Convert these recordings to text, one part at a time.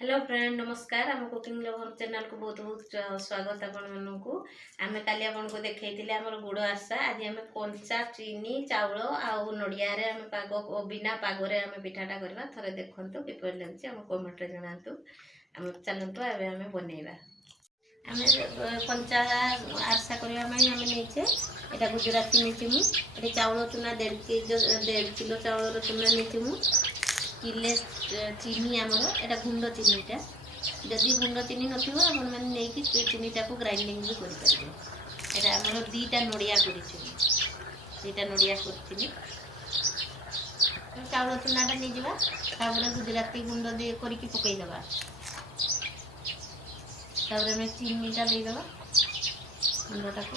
Hello friend नमस्कार आम cooking lover channel को बहुत बहुत स्वागत आपको आम काली आपको देखी आम गुड़ आशा आज आम कंचा चीनी चाउल आउ नड़िया आम पाग बिना पागरे आम पिठाटा करवा थे देखु किपर लगे आम कमेंट जनातु आम चलतु आम बनइबा आम कंचा आशा करने आम नहींचे यहाँ गुजराती नीचे मुझे चाउल चूना 1.5 किलो चाउल चूना नीचे किले चीनी आमर एटा गुंड चीनीटा जदि गुंड चीनी नथिबो आपण माने नै कि चीनीटा को ग्राइंडिंग भी करि परिबे एटा आमर दीटा नड़िया करिछि दीटा नड़िया करथिनि चाउल चूनाटा नै जिबा तापर गुजराती गुंड दे करिकि पकई दबा तापर में चीनीटा दे दबा गुंडटा को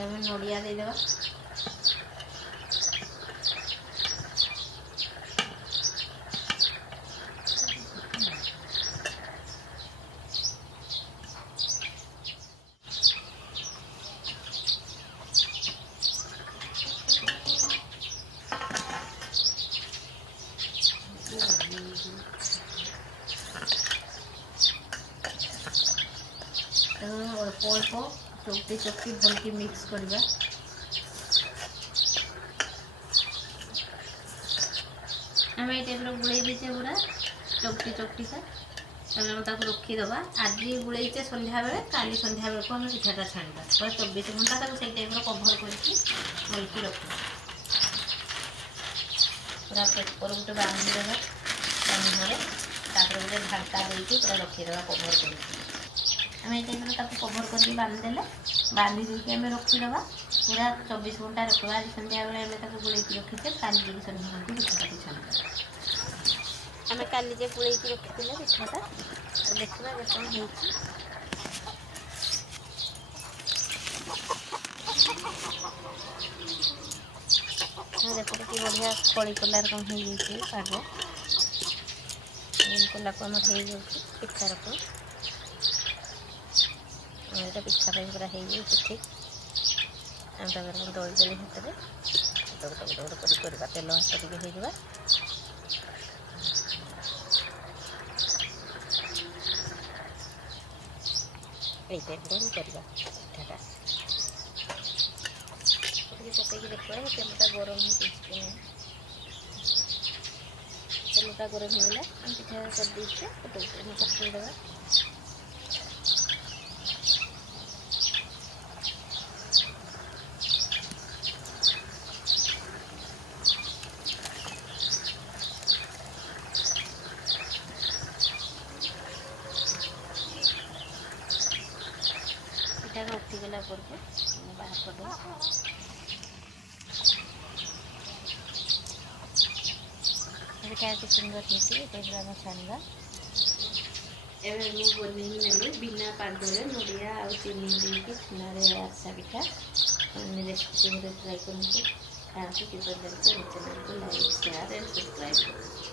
नड़िया दे देवा अल्प अल्प चौकी चौकी भलकी मिक्स करवा आम ये टाइप गुड़े दीचे पूरा चौकी चौकी सा रखीदबा आज गुड़े संध्या बेले काली संध्या बेलू आम पिठाटा छाणवा पूरा 24 घंटा से टाइप कभर करके भलकी रखा पूरा पेपर गोटे बांधीदेवा गोटे ढाका देके पूरा रखीदे कभर कर आम ये टाइप कभर करके बांधिदेले बांधी देके आम रखीदबा पूरा 24 घंटा रखा आज संध्या बेले आम गुड़े रखीचे काली संध्या को पिठाटा छाणवा आम काली जे गुड़े रखी पिठाटा देखा कौन हो देखो कि बढ़िया कड़ी कलर कौन हो पाग कला को आम हो पिठार को यहाँ पिठा पूरा हो ठीक आम दली दली हाथ में तेल हाथ टे हो এই টাইপর করা পিঠাটা পকাইকি দেখবা তেলটা গরম হয়ে তেলটা গরম হয়ে গেলে আমি পিঠা করে দিয়েছি পকাই দেবা उठीगला बाहर कर सुंदर आम छाणवा एवं बनई बिना पागरे नड़िया आ चीनी देकी छुना आशा पिठा रेसिपी ट्राए करूँ खाँसी कि चैनल को लाइक शेयर एंड सब्सक्राइब करूँ।